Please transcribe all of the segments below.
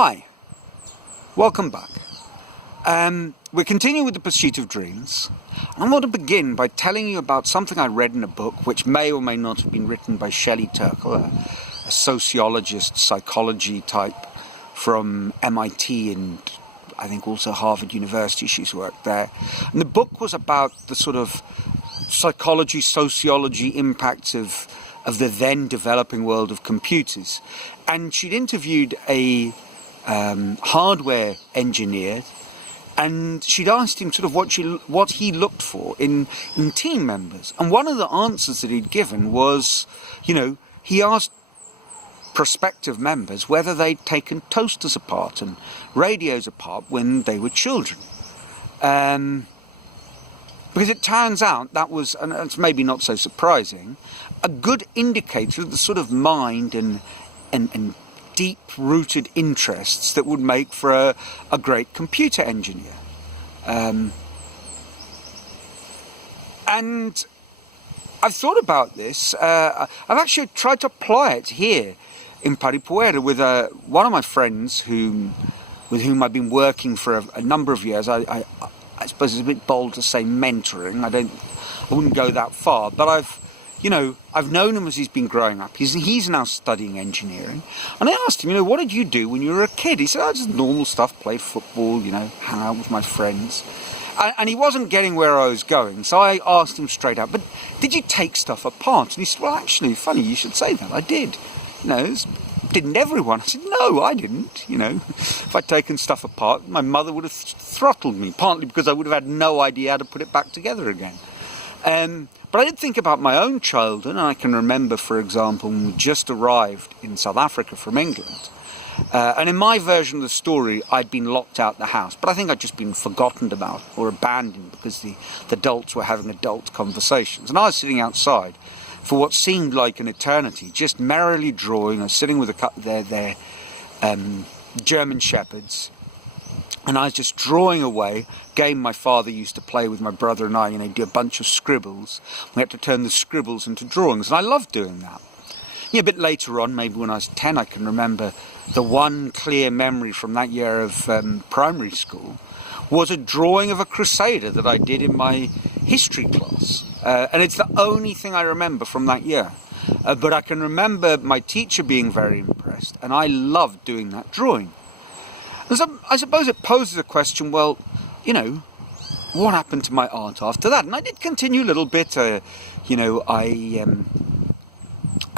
Hi, welcome back. We're continuing with the pursuit of dreams. I want to begin by telling you about something I read in a book which may or may not have been written by Shelley Turkle, a sociologist, psychology type from MIT and I think also Harvard University. She's worked there. And the book was about the sort of psychology, sociology impacts of the then developing world of computers. And she'd interviewed a hardware engineer, and she'd asked him sort of what he looked for in team members. And one of the answers that he'd given was, he asked prospective members whether they'd taken toasters apart and radios apart when they were children. Because it turns out that was, and it's maybe not so surprising, a good indicator of the sort of mind and deep-rooted interests that would make for a great computer engineer. And I've thought about this. I've actually tried to apply it here in Paripuera with one of my friends with whom I've been working for a number of years. I suppose it's a bit bold to say mentoring. I wouldn't go that far, but I've known him as he's been growing up. He's now studying engineering. And I asked him, what did you do when you were a kid? He said, just normal stuff, play football, hang out with my friends. And he wasn't getting where I was going. So I asked him straight out, but did you take stuff apart? And he said, well, actually, funny you should say that. I did. Didn't everyone? I said, no, I didn't. If I'd taken stuff apart, my mother would have throttled me, partly because I would have had no idea how to put it back together again. But I did think about my own childhood, and I can remember, for example, when we just arrived in South Africa from England. And in my version of the story, I'd been locked out the house, but I think I'd just been forgotten about or abandoned because the adults were having adult conversations. And I was sitting outside for what seemed like an eternity, just merrily drawing. I was sitting with a couple of their German shepherds, and I was just drawing away. Game my father used to play with my brother and I, do a bunch of scribbles. We had to turn the scribbles into drawings, and I loved doing that. A bit later on, maybe when I was 10, I can remember the one clear memory from that year of primary school was a drawing of a crusader that I did in my history class. And it's the only thing I remember from that year. But I can remember my teacher being very impressed, and I loved doing that drawing. And so I suppose it poses a question, well, what happened to my art after that? And I did continue a little bit. I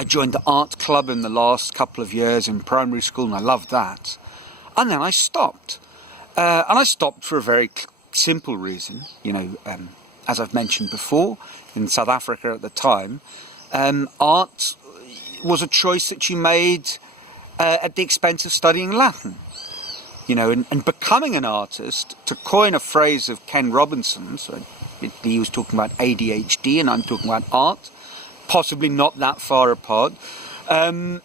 joined the art club in the last couple of years in primary school, and I loved that. And then I stopped. And I stopped for a very simple reason. As I've mentioned before, in South Africa at the time, art was a choice that you made at the expense of studying Latin. And becoming an artist, to coin a phrase of Ken Robinson's, he was talking about ADHD and I'm talking about art, possibly not that far apart, and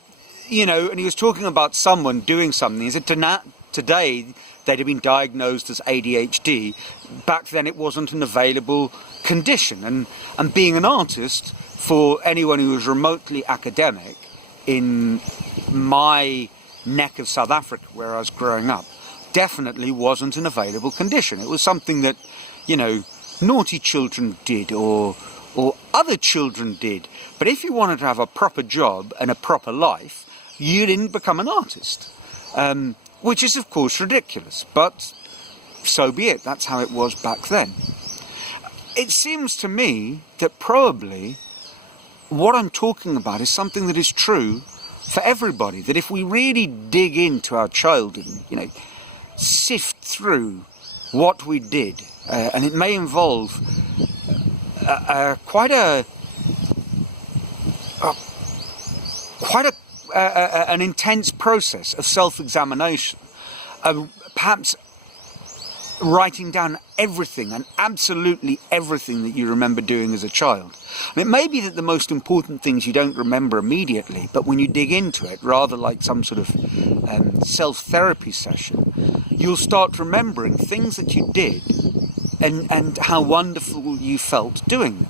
he was talking about someone doing something. He said today they'd have been diagnosed as ADHD. Back then it wasn't an available condition. And being an artist, for anyone who was remotely academic in my neck of South Africa where I was growing up, definitely wasn't an available condition. It was something that, naughty children did or other children did. But if you wanted to have a proper job and a proper life, you didn't become an artist. Which is, of course, ridiculous. But so be it. That's how it was back then. It seems to me that probably what I'm talking about is something that is true for everybody. That if we really dig into our childhood, sift through what we did, and it may involve quite an intense process of self-examination, perhaps writing down everything and absolutely everything that you remember doing as a child. And it may be that the most important things you don't remember immediately, but when you dig into it, rather like some sort of self-therapy session, you'll start remembering things that you did and how wonderful you felt doing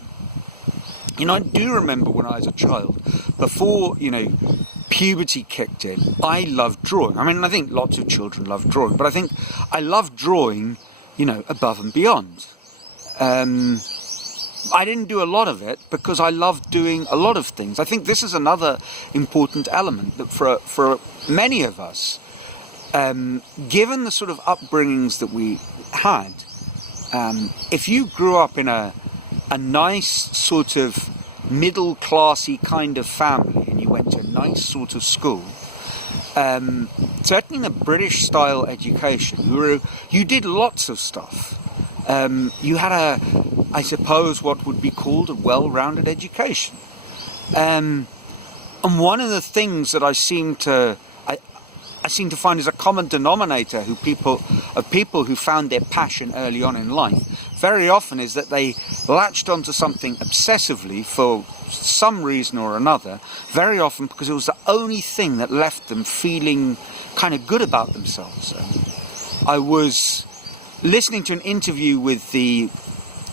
them. I do remember when I was a child, before, puberty kicked in, I loved drawing. I mean, I think lots of children love drawing, but I think I loved drawing, above and beyond. I didn't do a lot of it because I loved doing a lot of things. I think this is another important element that for many of us, given the sort of upbringings that we had, if you grew up in a nice sort of middle-classy kind of family and you went to a nice sort of school, certainly in the British-style education, you did lots of stuff. You had I suppose, what would be called a well-rounded education. And one of the things that I seem to find as a common denominator of people who found their passion early on in life, very often is that they latched onto something obsessively for some reason or another, very often because it was the only thing that left them feeling kind of good about themselves. I was listening to an interview with the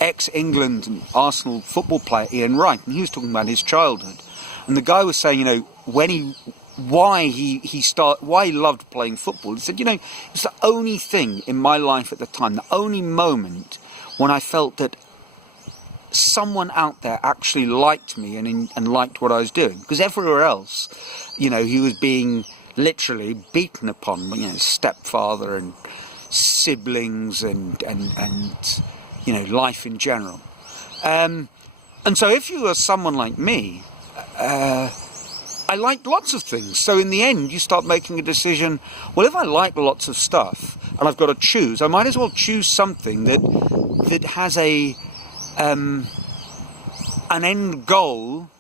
ex-England and Arsenal football player Ian Wright, and he was talking about his childhood, and the guy was saying, why he loved playing football. He said, it's the only thing in my life at the time, the only moment when I felt that someone out there actually liked me and liked what I was doing, because everywhere else, he was being literally beaten upon, stepfather and siblings and life in general. And so if you were someone like me, I liked lots of things. So in the end, you start making a decision, well, if I like lots of stuff and I've got to choose, I might as well choose something that has an end goal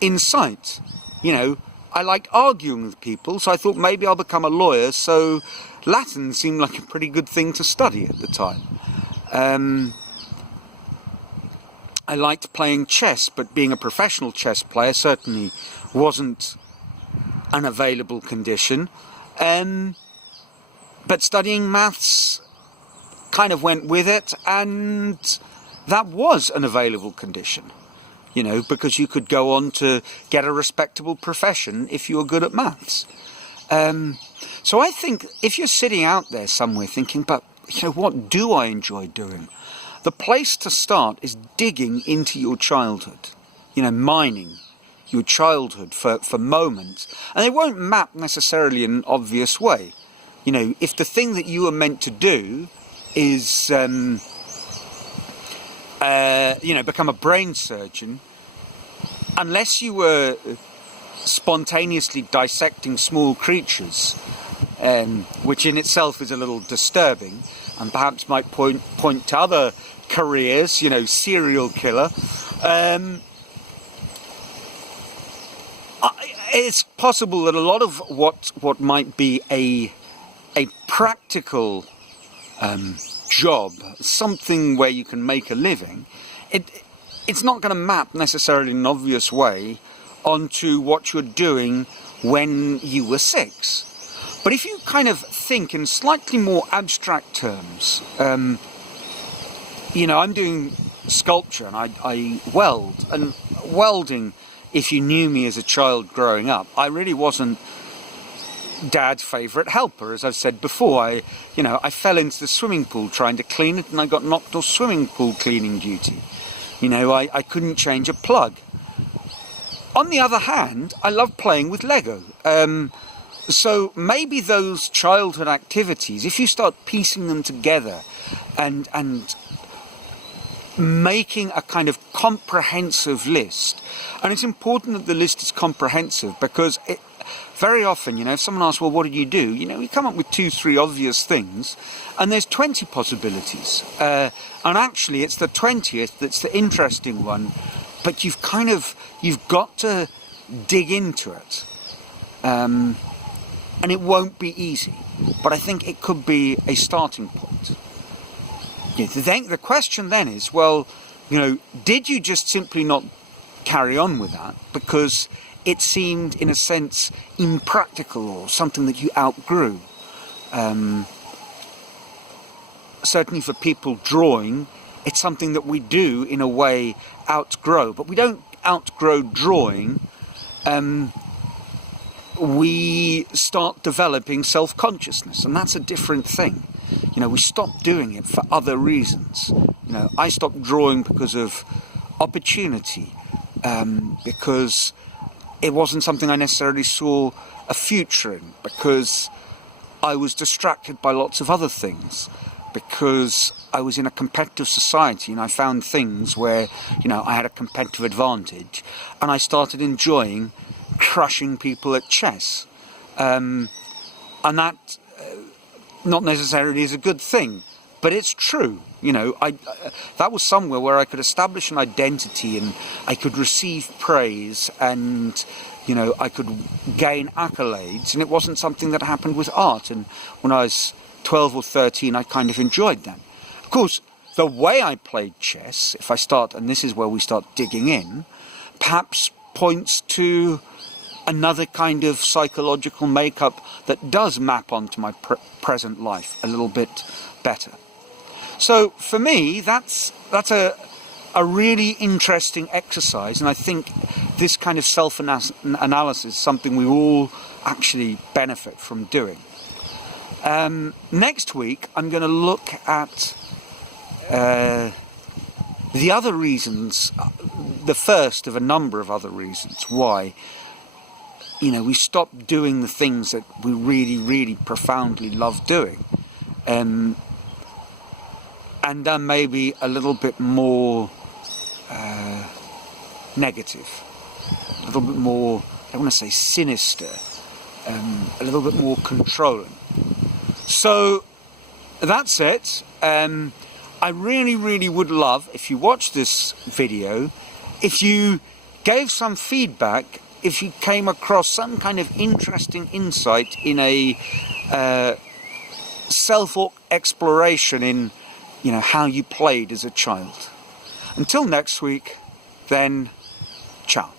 in sight. I liked arguing with people, so I thought maybe I'll become a lawyer, so Latin seemed like a pretty good thing to study at the time. I liked playing chess, but being a professional chess player certainly wasn't an available condition. But studying maths kind of went with it, and that was an available condition, because you could go on to get a respectable profession if you were good at maths. So I think if you're sitting out there somewhere thinking, but what do I enjoy doing? The place to start is digging into your childhood, mining your childhood for moments. And they won't map necessarily in an obvious way. If the thing that you were meant to do is, become a brain surgeon, unless you were spontaneously dissecting small creatures, which in itself is a little disturbing, and perhaps might point to other careers, serial killer. It's possible that a lot of what might be a practical job, something where you can make a living, it's not going to map necessarily in an obvious way onto what you're doing when you were 6. But if you kind of think in slightly more abstract terms, I'm doing sculpture and I weld, and welding, if you knew me as a child growing up, I really wasn't Dad's favourite helper, as I've said before. I fell into the swimming pool trying to clean it, and I got knocked off swimming pool cleaning duty. I couldn't change a plug. On the other hand, I love playing with Lego. So maybe those childhood activities, if you start piecing them together and making a kind of comprehensive list, and it's important that the list is comprehensive, because very often, if someone asks, well, what did you do? We come up with 2-3 obvious things, and there's 20 possibilities. And actually, it's the 20th that's the interesting one, but you've got to dig into it. And it won't be easy, but I think it could be a starting point. The question then is, well, did you just simply not carry on with that because it seemed, in a sense, impractical or something that you outgrew? Certainly for people drawing, it's something that we do, in a way, outgrow. But we don't outgrow drawing we start developing self-consciousness, and that's a different thing. You know, we stop doing it for other reasons. You know, I stopped drawing because of opportunity, because it wasn't something I necessarily saw a future in, because I was distracted by lots of other things, because I was in a competitive society and I found things where, you know, I had a competitive advantage, and I started enjoying crushing people at chess. And that not necessarily is a good thing, but it's true. You know, that was somewhere where I could establish an identity and I could receive praise and, you know, I could gain accolades, and it wasn't something that happened with art. And when I was 12 or 13, I kind of enjoyed that. Of course, the way I played chess, if I start, and this is where we start digging in, perhaps points to another kind of psychological makeup that does map onto my present life a little bit better. So for me, that's a really interesting exercise, and I think this kind of self-analysis is something we all actually benefit from doing. Next week, I'm going to look at the other reasons, the first of a number of other reasons why, you know, we stop doing the things that we really, really profoundly love doing. And then maybe a little bit more negative, a little bit more, I don't want to say sinister, a little bit more controlling. So that's it. I really, really would love, if you watch this video, if you gave some feedback, if you came across some kind of interesting insight in a self-exploration in, you know, how you played as a child. Until next week, then, ciao.